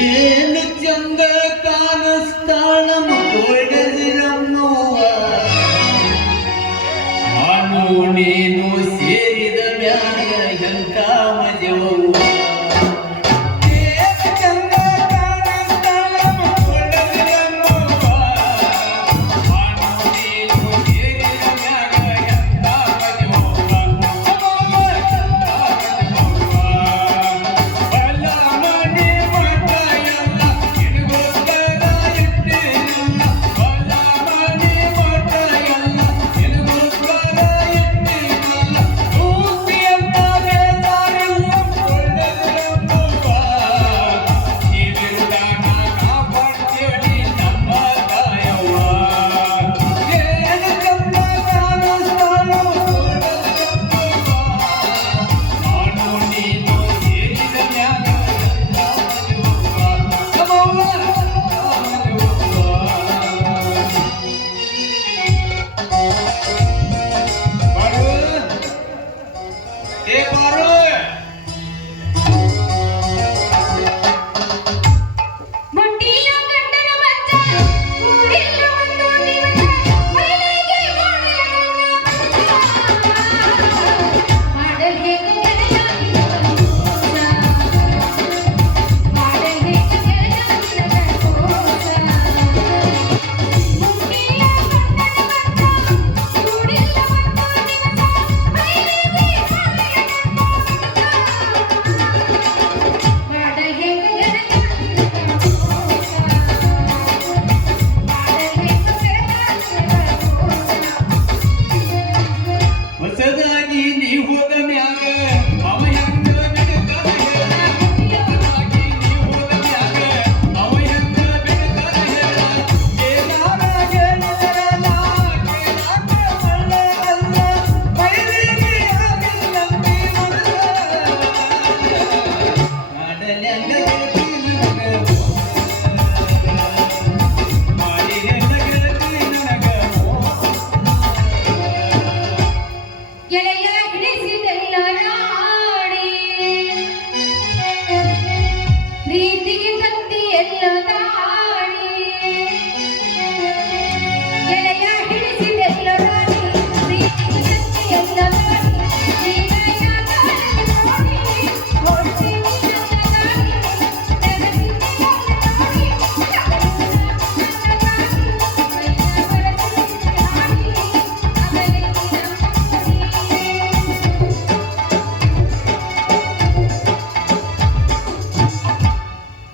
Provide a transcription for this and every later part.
ಏನು ಚಂದ ಕಾಣಿಸ್ತಾಳ ಮುಗೋಡದಿರಮ್ಮವ್ವ ನಾನು ನೀನು ಸೇರಿದ ಮ್ಯಾಗ ಎಂತ ಮಜವವ್ವ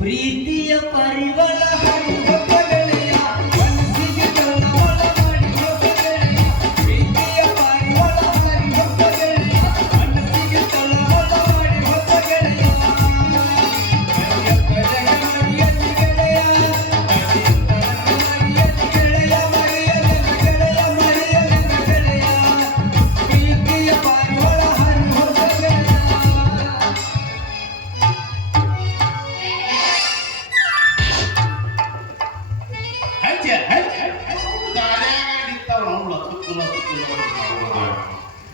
ಪ್ರೀತಿಯ ಪರಿವಳ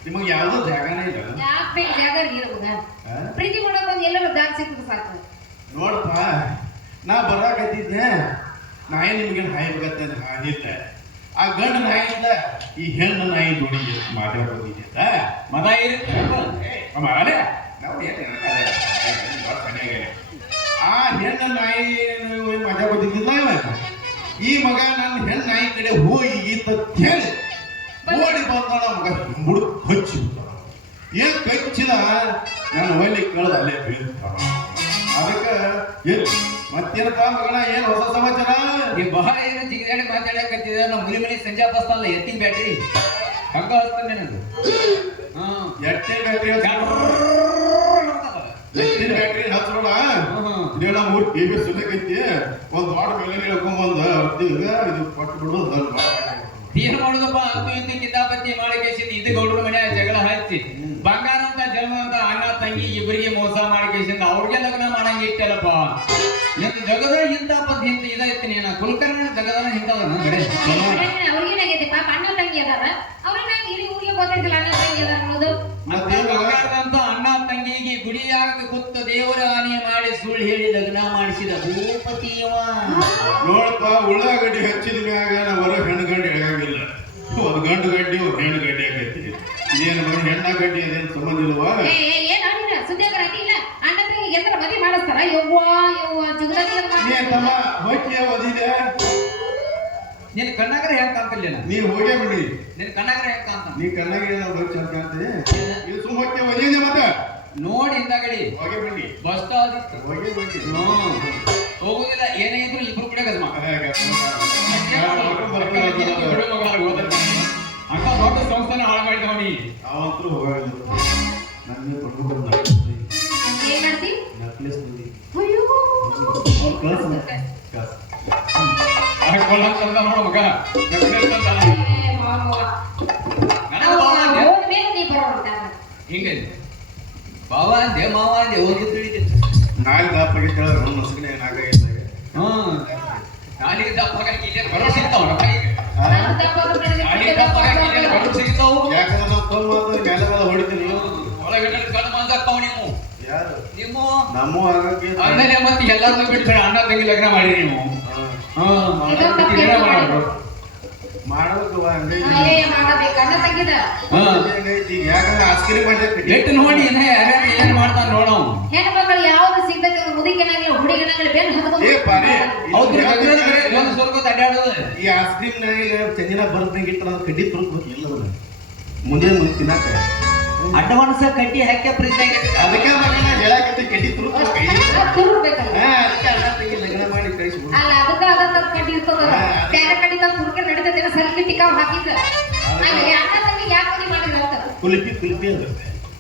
ನಿಮಗೆ ಯಾವುದೋ ಜಾಗನೇ ಇಲ್ಲ. ಯಾಕೆ ಜಾಗ ಇರಬಹುದು? ಪ್ರೀತಿ ಮಾಡೋಕೆ ಒಂದು ಎಲ್ಲರೂ ಜಾಗ ಸಿಕ್ಕಿದ್ರೆ ಸಾಕು. ನೋಡಪ್ಪ, ನಾ ಬರಾಕತ್ತಿದ್ದೆ, ನಾಯಿ ನಿಮ್ಗೆ ನಾಯಿ ಬೇಕತ್ತೆ ಅಂತ ಹಾಗಿದ್ದೆ. ಆ ಗಂಡು ನಾಯಿಯಿಂದ ಈ ಹೆಣ್ಣು ನಾಯಿ ಜೋಡಿ ಮಾತಾಡ್ಬೋದಿದ್ದ ಮದ ಇರುತ್ತೆ. ಆ ಹೆಣ್ಣು ನಾಯಿ ಮಾತಾಡ್ಬೋದಿದ್ದಿಲ್ಲ. ಈ ಮಗ ನನ್ನ ಹೆಣ್ಣು ನಾಯಿ ಕಡೆ ಹೋಗಿ ಹೇಳಿ ಓಡಿ ಬಂದ ಮಗ ಮುಡು ಹಚ್ಚಿ ಏನ್ ಕಚ್ಚಿದ ನಾನು ಒಯ್ಲಿ ಕಳೆದ ಅಲ್ಲೇ ಬೀಳ್ತಾವ. ಅದಕ್ಕೆ ಮತ್ತೇನಪ್ಪ ಮಗನ ಏನ್ ಹೊಸ ಸಮಾಚಾರ? ಈ ಬಹಳ ಏನು ಜಿಗಿದಾಡಿ ಮಾತಾಡಕತ್ತಿದ ನಮ್ಮ ಮುಲಿ ಮನೆ ಸಂಜೆ ಬಸ್ತಲ್ಲ ಎತ್ತಿನ ಬ್ಯಾಟ್ರಿ ಹಂಗ ಹಚ್ತಾನೆ ನನಗೆ. ಎತ್ತಿನ ಬ್ಯಾಟ್ರಿ ಎತ್ತಿನ ಬ್ಯಾಟ್ರಿ ಹಚ್ಬೇಡ. ಇದೇನ 3 TV ಸುಮ್ಮಕೈತಿ. ಒಂದು ವಾಟ್ ಮೇಲೆ ಹೇಳ್ಕೊಂಬಂದ ಇದು ಕೊಟ್ಟು ಬಿಡೋದು. ಏನ್ ಮಾಡುದಪ್ಪ, ಅಂತೂ ಇಂದು ಕಿತಾಪತಿ ಮಾಡಿಕೇಸಿಂದ ಇದು ಗೌಡ್ರ ಮನ್ಯಾಗ ಜಗಳ ಹಚ್ಚಿ ಬಂಗಾರ ಅಂತ ಜನ್ಮ ಅಂತ ಅಣ್ಣ ತಂಗಿ ಇಬ್ಬರಿಗೆ ಮೋಸ ಮಾಡಿಕೇಸಿಂದ ಅವ್ರಿಗೆ ಲಗ್ನ ಮಾಡಂಗ ಇಟ್ಟಲ್ಲಪ್ಪ. ನಿನ್ನ ಜಗದ ಇಂತ ಪದ್ಧತಿ ಇಂತ ಇದೈತಿ. ನೀನ ಕುಲಕರ್ಣ ಜಗದನ ಇಂತದ ಅವ್ರಿಗೇನಾಗೈತಿ ಪಾಪ ಅಣ್ಣ ತಂಗಿ ಅದಾರ. ಅವ್ರನ್ನ ಇಲ್ಲಿ ಊರಿಗೆ ಗೊತ್ತಿಲ್ಲ ಅಣ್ಣ ತಂಗಿ ಅದಾರ ಅನ್ನೋದು. ಅಂತ ಅಣ್ಣ ತಂಗಿಗೆ ಗುಡಿಯಾಗ ಕೂತ ಇವತ್ತು ದೇವರ ಆನೆ ಮಾಡಿ ಸುಳ್ಳು ಹೇಳಿ ಲಗ್ನ ಮಾಡಿಸಿದ ಭೂಪತಿಯವ. ನೋಡಪ್ಪ, ಉಳ್ಳಾಗಡ್ಡಿ ಹಚ್ಚಿದ ಮ್ಯಾಗ ನಾ ಹೊರ ಹೆಣ್ಣು ಗಡ್ಡಿ ಹೇಗಾಗಿಲ್ಲ. ಒಂದು ಗಂಡು ಗಡ್ಡಿ ಒಂದು ಹೆಣ್ಣು ಗಡ್ಡಿ ಆಗೈತಿ. ಇದೇನು ಬರೋ ಹೆಣ್ಣ ಗಡ್ಡಿ ಅದೇನು ಸಂಬಂಧ ಇಲ್ವಾ? ಏನ್ ಆಡಿನ ಸುದ್ದಿಯಾಗರ ಇಲ್ಲ ಅಣ್ಣ ತಂಗಿಗೆ ಎಂತರ ಮದುವೆ ಮಾಡಿಸ್ತಾರ. ಯವ್ವ ಯವ್ವ ಜಗದಾಗಿ ನೀ ತಮ್ಮ ಹೋಗಿ ಓದಿದೆ. ನಿನ್ ಕಣ್ಣಾಗರ ಹೆಂಗ್ ಕಾಣ್ತಿಲ್ಲ? ನೀ ಹೋಗೇ ಬಿಡಿ. ನಿನ್ ಕಣ್ಣಾಗರ ಹೆಂಗ್ ಕಾಣ್ತ? ನೀ ಕಣ್ಣಾಗಿ ಹೋಗಿ ಚಂದ ಕಾಣ್ತೀವಿ. ಇದು ಸುಮ್ಮ ಹೋಗಿ ಓದಿದೆ ಮತ್ತೆ ನೋಡಿ ಹಿಂದಗಡಿ ಹೋಗೇ ಬಿಡಿ. ಬಸ್ ಸ್ಟಾಪ್ ಹೋಗೇ ಬಿಡಿ. ಹೋಗುದಿಲ್ಲ. ಏನೇ ಇದ್ರು ಇಬ್ರು ಕೂಡ ಗಜಮ ಅಂತ ದೊಡ್ಡ ಸಂಸ್ಥಾನ ಹಾಳು ಮಾಡಿದವನಿ. ಅವಂತರೂ ಹೋಗಲ್ಲ. ನನ್ನ ಕೊಟ್ಟು ಬಂದ ಏನ್ ಮಾಡ್ತಿ? ನೆಕ್ಲೆಸ್ ಬಂದಿ. ಅಯ್ಯೋ ನೋಡು ಮಗ ಹಿಂಗ ಬಾವ ಅಂದೆ ಮಾವ ಅಂದೆ ಹೋಗಿ ತಿಳಿದೆ. ನಾಳೆ ದಾಪಗೆ ಕೇಳಿದ್ರೆ ನನ್ನ ಮಸಗನೆ ಏನಾಗೈತೆ. ನಾಲಿಗೆ ದಪ್ಪಾಗಿ ಇಲ್ಲೇ ಬರೋ ಸಿಗ್ತಾವ ಸಿಗ್ತಾವು. ಯಾಕಂದ್ರೆ ನಾವು ಫೋನ್ ಮಾಡಿದ್ರೆ ಮೇಲೆ ಮೇಲೆ ಹೊಡಿತೀನಿ. ಒಳಗಡೆ ಕಣ್ಣು ಮಾತಾಡ್ತಾವ ನೀವು. ಯಾರು ನೀವು ನಮ್ಮ ಆಗಕ್ಕೆ ಅಣ್ಣನೇ ಮತ್ತೆ ಎಲ್ಲರನ್ನೂ ಬಿಟ್ಟು ಅಣ್ಣ ತಂಗಿ ಲಗ್ನ ಮಾಡಿ ನೀವು ಮಾಡ್ಬೇಕು ಹಂಗೆ ಮಾಡಬೇಕು ಅಣ್ಣ ತಂಗಿದ ಯಾಕಂದ್ರೆ ಆಸ್ಕರಿ ಮಾಡಿದ್ರೆ ಎಟ್ಟು ನೋಡಿ ಯಾರ್ಯಾರು ಏನ್ ಮಾಡ್ತಾನ ನೋಡ. ಹೆಣ್ಣು ಮಕ್ಕಳು ಯಾವ್ದು ಸಿಗ್ತೈತೆ ಮುದುಕಿನಾಗಲಿ ಹುಡುಗಿನಾಗಲಿ ಬೆನ್ನು ಸ್ವರ್ಗದ ಅಡ್ಡಾಡೋದು. ಈ ಐಸ್ ಕ್ರೀಮ್ ಚಂದಿನ ಬರ್ದಂಗೆ ಇಟ್ಟ ಕಡ್ಡಿ ತುರುಕ್ ಇಲ್ಲ ಮುಂದೆ ಮುಂದೆ ತಿನ್ನಾಕ ಅಡ್ವಾನ್ಸ್ ಕಡ್ಡಿ ಹಾಕಿ ಫ್ರಿಜ್ ಅದಕ್ಕೆ ಹೇಳಕತ್ತಿ ಕಡ್ಡಿ ತುರುಕ್ ತುರುಕ್ಬೇಕಲ್ಲ. ಅದಕ್ಕೆ ಅಣ್ಣ ತಂಗಿ ಲಗ್ನ ಮಾಡಿ ಕಳಿಸ್ಬಿಡು. ಅಲ್ಲ ಅದಕ್ಕೆ ಅದನ್ನ ಕಡ್ಡಿ ಇರ್ತದಲ್ಲ ಬೇರೆ ಕಡ್ಡಿ ತಂದು ತುರುಕೆ ನಡೀತದೆ ಸಲ್ಕಿ ಟಿಕಾವ್ ಹಾಕಿದ್ದ ಅಣ್ಣ ತಂಗಿ ಯಾಕೆ ಮದುವೆ ಮಾಡಿದ್ರ ಅಂತ ಕುಲ್ಫಿ ಕುಲ್ಫಿ ಅಂದ್ರೆ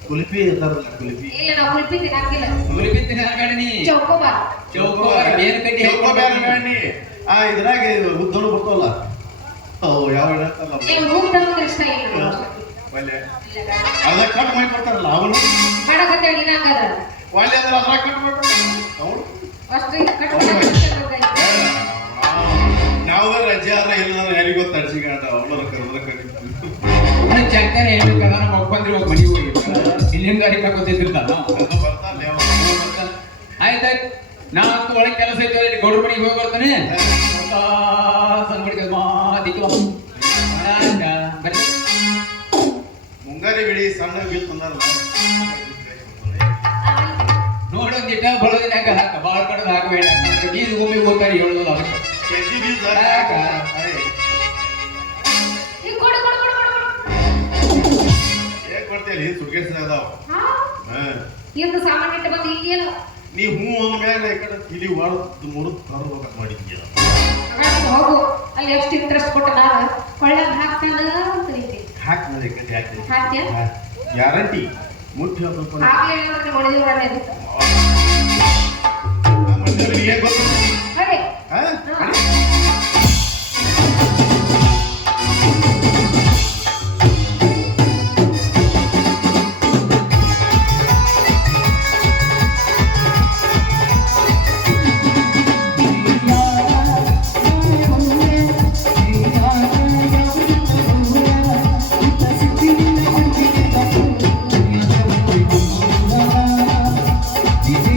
ಕುಲ್ಫಿ ಇರ್ತಾರಲ್ಲ ಕುಲ್ಫಿ. ಇಲ್ಲ ನಾವು ಕುಲ್ಫಿ ತಿನ್ನಾಕಿಲ್ಲ. ಕುಲ್ಫಿ ತಿನ್ನಬೇಡಿ. ಚೌಕೋಬಾರ್ ಚೌಕೋಬಾರ್ ಬೇರೆ ಕಡ್ಡಿ ಹಾಕಿ ಇದ್ರಾಗ ಉದ್ದೋಳು ಬರ್ತವಲ್ಲ ಅವು ಯಾವ ಇಷ್ಟ ಇಲ್ಲ ಅದ ಕಟ್ ಮಾಡಿ ಕೊಡ್ತಾರಲ್ಲ ಅವನು ಮಾಡಕತ್ತೆ ಇನ್ನಾಕದ ಒಳ್ಳೆ ಅಂದ್ರೆ ಅದ್ರ ಕಟ್ ಮಾಡ್ತಾರೆ ಅಷ್ಟು ಕಟ್ ನಾವು ರಜೆ ಆದ್ರೆ ಇಲ್ಲ ಯಾರಿಗೂ ಗೊತ್ತ ಅಡ್ಸಿಗಾಟ ಅವಳ ಕರೆದ್ರೆ ಚಕ್ಕನೆ ಹೇಳ್ಬೇಕಲ್ಲ ನಮ್ಮ ಒಪ್ಪಂದ್ರೆ ಹೋಗಿ ಮನೆಗೆ ಹೋಗಿ ಇಲ್ಲಿಂದ ಅರಿಕ ಗೊತ್ತಿರ್ತಾರ ಆಯ್ತಾಯ್ತು. ನಾ ಅಂತ ಒಳಗೆ ಕೆಲಸ ಐತೆ ಗೌಡ್ರ ಮನೆಗೆ ಹೋಗಿ ಬರ್ತಾನೆ. ಮುಂಗಾರಿ ಬಿಡಿ ಸಣ್ಣ ಬೀಲ್ ತಂದಾರಲ್ಲ ನೋಡೊಂದಿಟ್ಟ ಬಳದಿನಾಗ ಹಾಕ ಬಾಳ ಕಡದ ಹಾಕಬೇಡ. ನೀರು ಭೂಮಿ ಹೋಗ್ತಾರೆ ಹೇಳೋದು ಅದಕ್ಕೆ ಕೆಜಿ ಬೀಜ ಹೇಗ್ ಕೊಡ್ತೀಯ ಸುಟ್ಕೇಸ್ ಅದಾವ ಇವ್ರು ಸಾಮಾನ್ಯ ಇಟ್ಟು ಬಂದು ಇಲ್ಲಿ ಏನು ನೀ ಹೂ ಮ್ಯಾಗ ಈ ಕಡೆ ಇಲ್ಲಿ ವಾರದ್ದು ಮೂರು ತರಬೇಕಂತ ಮಾಡಿದ್ಯಾ ಹೋಗು ಅಲ್ಲಿ ಎಷ್ಟು ಇಂಟ್ರೆಸ್ಟ್ ಕೊಟ್ಟು ನಾನು ಕೊಳ್ಳಾಗ ಹಾಕ್ತಾನ ಅಂತ ರೀತಿ ಹಾಕಿ ನೋಡಿ ಕಟ್ಟಿ ಹಾಕಿ ಹಾಕ್ತೀಯ ಗ್ಯಾರಂಟಿ ಮುಟ್ಟಿ ಸ್ವಲ್ಪ ಹಾಕ್ಲಿ ಅಂದ್ರೆ ಮಾಡಿದೀವಿ ಒಳ್ಳೆ ಹೇಗೆ ಗೊತ್ತು ಅದೇ DJ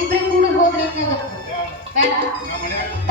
ಇಬ್ರು ಕೂಡ ಹೋದ್ರೆ ಬೇಡ ನಾ ಮನ್ಯಾಗ